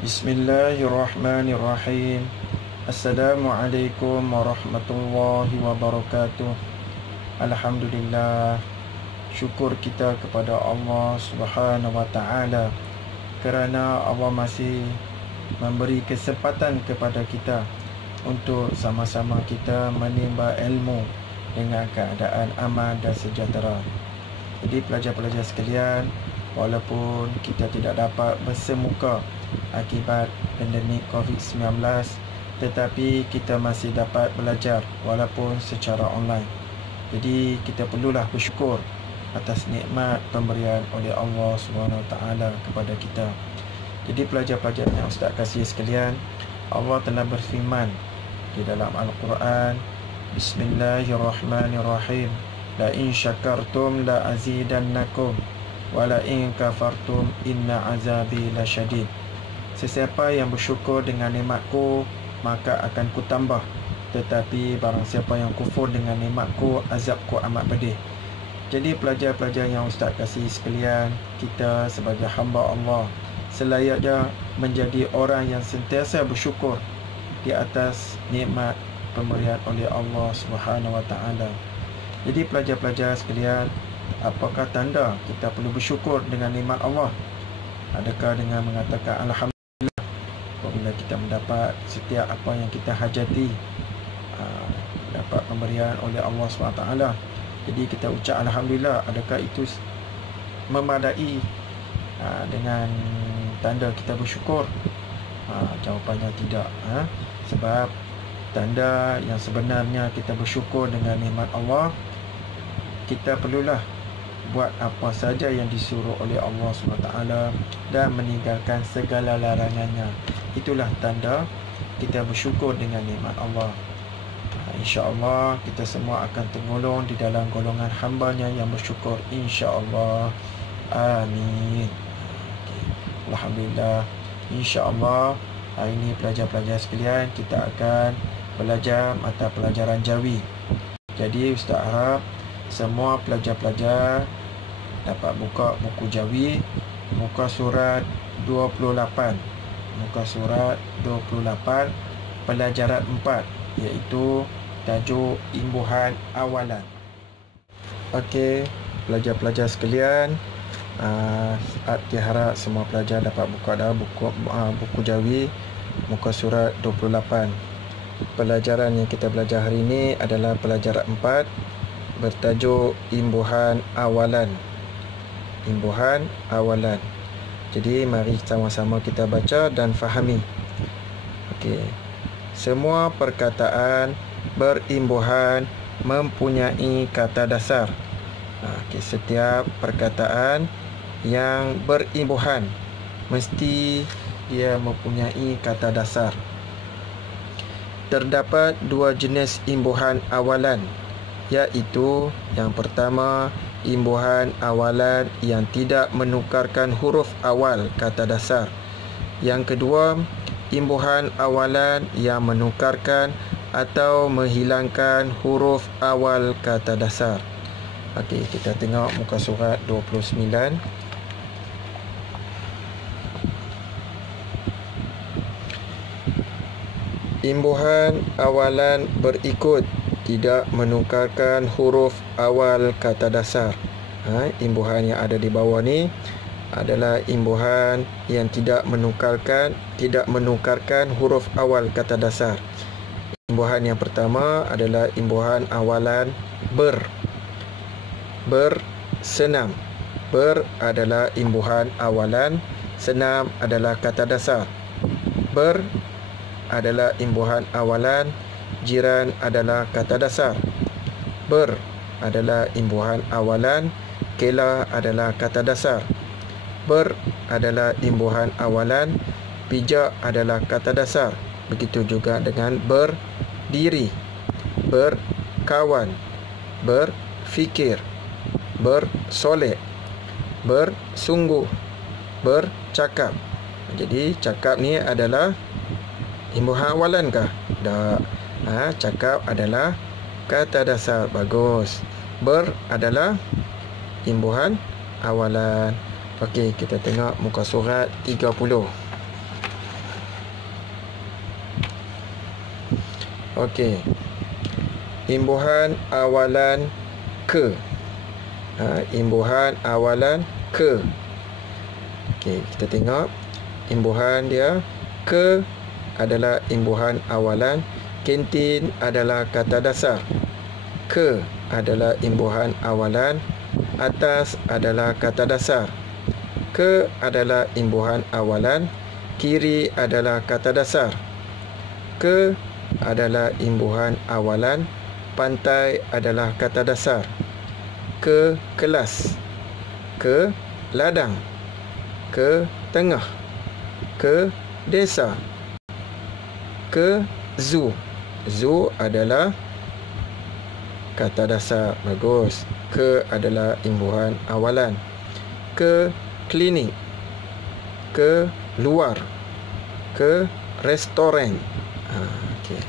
Bismillahirrahmanirrahim. Assalamualaikum warahmatullahi wabarakatuh. Alhamdulillah, syukur kita kepada Allah Subhanahu wa taala kerana Allah masih memberi kesempatan kepada kita untuk sama-sama kita menimba ilmu dengan keadaan aman dan sejahtera. Jadi pelajar-pelajar sekalian, walaupun kita tidak dapat bersemuka akibat pandemik COVID-19, tetapi kita masih dapat belajar walaupun secara online. Jadi kita perlulah bersyukur atas nikmat pemberian oleh Allah SWT kepada kita. Jadi pelajar-pelajar yang Ustaz kasih sekalian, Allah telah berfirman di dalam Al-Quran, Bismillahirrahmanirrahim, La in syakartum la azidannakum wa la in kafartum inna azabi lasyadid. Sesiapa yang bersyukur dengan nikmatku, maka akan ku tambah. Tetapi barang siapa yang kufur dengan nikmatku, azabku amat pedih. Jadi pelajar-pelajar yang Ustaz kasih sekalian, kita sebagai hamba Allah selayaknya menjadi orang yang sentiasa bersyukur di atas nikmat pemberian oleh Allah Subhanahu wa taala. Jadi pelajar-pelajar sekalian, apakah tanda kita perlu bersyukur dengan nikmat Allah? Adakah dengan mengatakan alhamdulillah apabila kita mendapat setiap apa yang kita hajati, dapat pemberian oleh Allah SWT? Jadi kita ucap alhamdulillah. Adakah itu memadai dengan tanda kita bersyukur? Jawapannya tidak. Sebab tanda yang sebenarnya kita bersyukur dengan nikmat Allah, kita perlulah buat apa saja yang disuruh oleh Allah SWT dan meninggalkan segala larangannya. Itulah tanda kita bersyukur dengan nikmat Allah. InsyaAllah kita semua akan tergolong di dalam golongan hambanya yang bersyukur, insyaAllah. Amin. Alhamdulillah. InsyaAllah hari ini pelajar-pelajar sekalian, kita akan belajar mata pelajaran Jawi. Jadi Ustaz harap semua pelajar-pelajar dapat buka buku Jawi, muka surat 28. Muka surat 28, pelajaran 4, iaitu tajuk imbuhan awalan. Okey, pelajar-pelajar sekalian, diharap semua pelajar dapat buka dah buku Jawi, muka surat 28. Pelajaran yang kita belajar hari ini adalah pelajaran 4, bertajuk imbuhan awalan. Imbuhan awalan. Jadi mari sama-sama kita baca dan fahami. Okey. Semua perkataan berimbuhan mempunyai kata dasar. Okey, setiap perkataan yang berimbuhan mesti dia mempunyai kata dasar. Terdapat dua jenis imbuhan awalan, iaitu yang pertama, imbuhan awalan yang tidak menukarkan huruf awal kata dasar. Yang kedua, imbuhan awalan yang menukarkan atau menghilangkan huruf awal kata dasar. Okey, kita tengok muka surat 29. Imbuhan awalan berikut tidak menukarkan huruf awal kata dasar. Imbuhan yang ada di bawah ni adalah imbuhan yang tidak menukarkan huruf awal kata dasar. Imbuhan yang pertama adalah imbuhan awalan ber. Senam. Ber adalah imbuhan awalan, senam adalah kata dasar. Ber adalah imbuhan awalan, jiran adalah kata dasar. Ber adalah imbuhan awalan, kela adalah kata dasar. Ber adalah imbuhan awalan, pijak adalah kata dasar. Begitu juga dengan berdiri, berkawan, berfikir, bersolek, bersungguh, bercakap. Jadi cakap ni adalah Imbuhan awalan kah? Tak. Cakap adalah kata dasar. Bagus. Ber adalah imbuhan awalan. Okey, kita tengok muka surat 30. Okey. Imbuhan awalan ke. Imbuhan awalan ke. Okey, kita tengok imbuhan dia. Ke adalah imbuhan awalan. Kantin adalah kata dasar. Ke adalah imbuhan awalan. Atas adalah kata dasar. Ke adalah imbuhan awalan. Kiri adalah kata dasar. Ke adalah imbuhan awalan. Pantai adalah kata dasar. Ke kelas. Ke ladang. Ke tengah. Ke desa. Ke zoo. Zoo adalah kata dasar. Bagus. Ke adalah imbuhan awalan. Ke klinik. Ke luar. Ke restoran. Okey.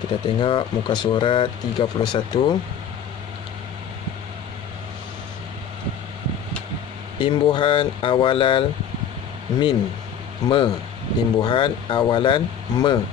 Kita tengok muka surat 31. Imbuhan awalan min. Me. Imbuhan awalan me.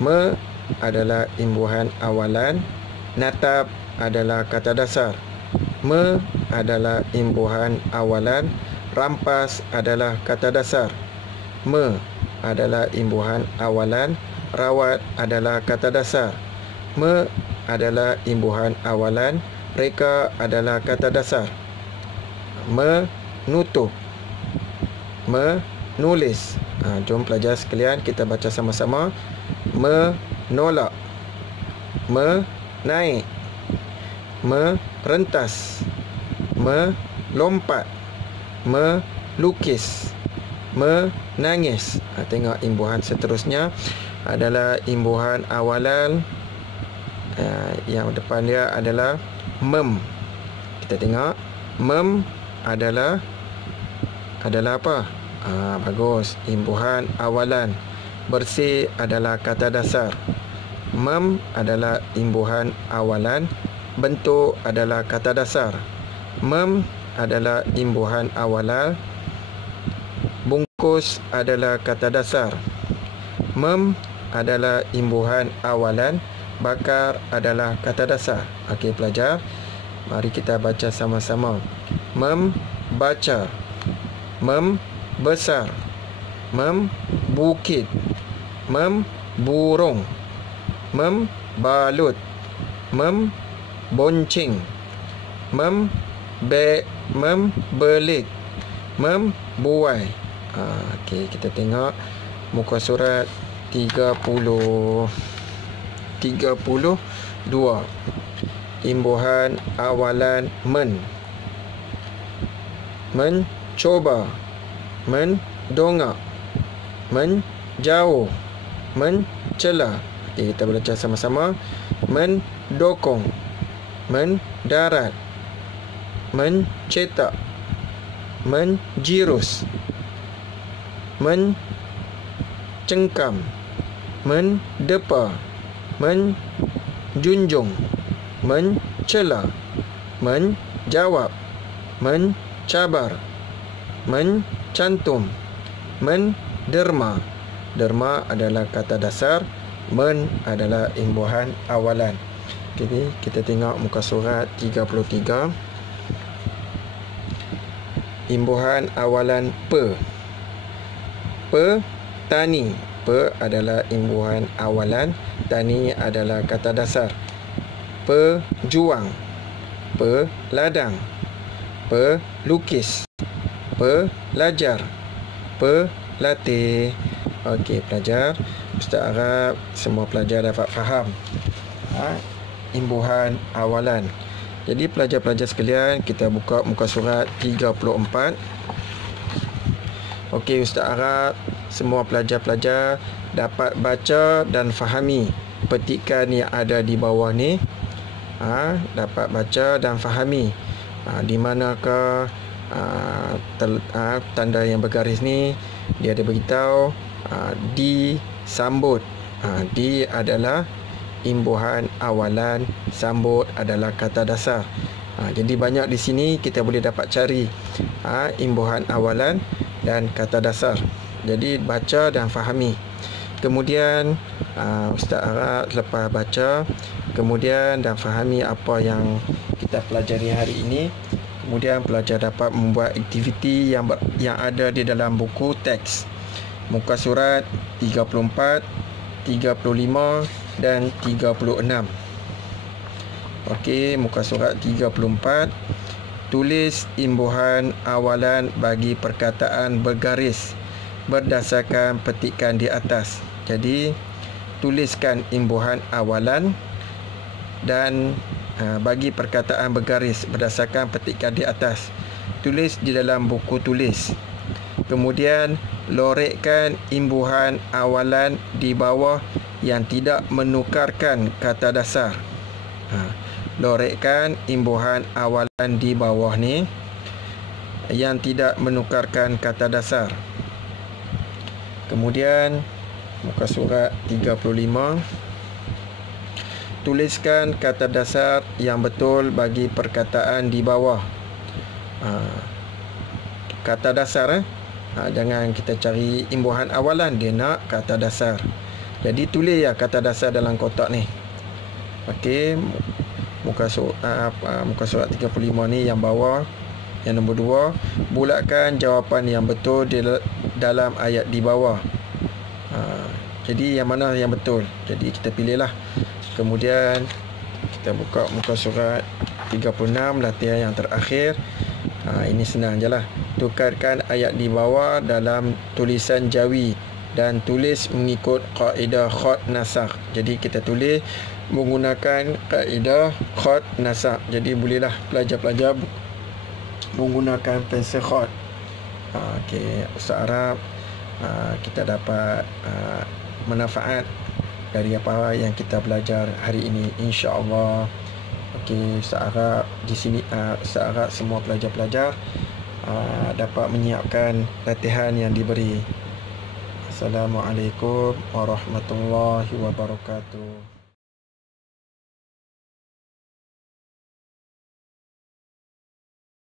Me adalah imbuhan awalan. Natab adalah kata dasar. Me adalah imbuhan awalan. Rampas adalah kata dasar. Me adalah imbuhan awalan. Rawat adalah kata dasar. Me adalah imbuhan awalan. Reka adalah kata dasar. Menutup. Menulis. Jom pelajar sekalian kita baca sama-sama. Menolak. Menaik. Merentas. Melompat. Melukis. Menangis. Tengok imbuhan seterusnya adalah imbuhan awalan. Yang depan dia adalah mem. Kita tengok mem adalah apa? Bagus. Imbuhan awalan. Bersih adalah kata dasar. Mem adalah imbuhan awalan. Bentuk adalah kata dasar. Mem adalah imbuhan awalan. Bungkus adalah kata dasar. Mem adalah imbuhan awalan. Bakar adalah kata dasar. Okey pelajar, mari kita baca sama-sama. Membaca. Membesar. Membukit. Memburung. Membalut. Membonceng. Membelit. Membuai. Okey, kita tengok muka surat 32. Imbuhan awalan men. Mencoba. Mendongak. Menjauh. Mencela. Okey, kita baca sama-sama. Mendokong. Mendarat. Mencetak. Menjirus. Mencengkam. Mendepa. Menjunjung. Mencela. Menjawab. Mencabar. Mencantum. Menderma. Derma adalah kata dasar. Men adalah imbuhan awalan. Jadi kita tengok muka surat 33. Imbuhan awalan pe. Petani. Pe adalah imbuhan awalan. Tani adalah kata dasar. Pejuang. Peladang. Pelukis. Pelajar. Pelatih. Okey pelajar, Ustaz harap semua pelajar dapat faham imbuhan awalan. Jadi pelajar-pelajar sekalian, kita buka muka surat 34. Okey, Ustaz harap semua pelajar-pelajar dapat baca dan fahami petikan yang ada di bawah ni. Dapat baca dan fahami di manakah tanda yang bergaris ni. Dia ada beritahu di sambut. Di adalah imbuhan awalan, sambut adalah kata dasar. Jadi banyak di sini kita boleh dapat cari imbuhan awalan dan kata dasar. Jadi baca dan fahami. Kemudian Ustaz Arab lepas baca, kemudian dan fahami apa yang kita pelajari hari ini, kemudian pelajar dapat membuat aktiviti yang ada di dalam buku teks muka surat 34, 35 dan 36. Okey, muka surat 34, tulis imbuhan awalan bagi perkataan bergaris berdasarkan petikan di atas. Jadi tuliskan imbuhan awalan dan bagi perkataan bergaris berdasarkan petikan di atas. Tulis di dalam buku tulis. Kemudian lorekkan imbuhan awalan di bawah yang tidak menukarkan kata dasar. Lorekkan imbuhan awalan di bawah ni yang tidak menukarkan kata dasar. Kemudian muka surat 35, tuliskan kata dasar yang betul bagi perkataan di bawah. Kata dasar jangan kita cari imbuhan awalan, dia nak kata dasar. Jadi tulis ya kata dasar dalam kotak ni. Okey, muka surat 35 ni yang bawah, yang nombor 2, bulatkan jawapan yang betul dalam ayat di bawah. Jadi yang mana yang betul? Jadi kita pilihlah. Kemudian kita buka muka surat 36, latihan yang terakhir. Ini senang je lah. Tukarkan ayat di bawah dalam tulisan jawi dan tulis mengikut kaedah khat nasakh. Jadi kita tulis menggunakan kaedah khat nasakh. Jadi bolehlah pelajar-pelajar menggunakan pensel khat. Okey, Ustaz Arab, kita dapat manfaat dari apa yang kita belajar hari ini, insya-Allah. Okey, Ustaz Arab di sini, Ustaz Arab semua pelajar-pelajar dapat menyiapkan latihan yang diberi. Assalamualaikum warahmatullahi wabarakatuh.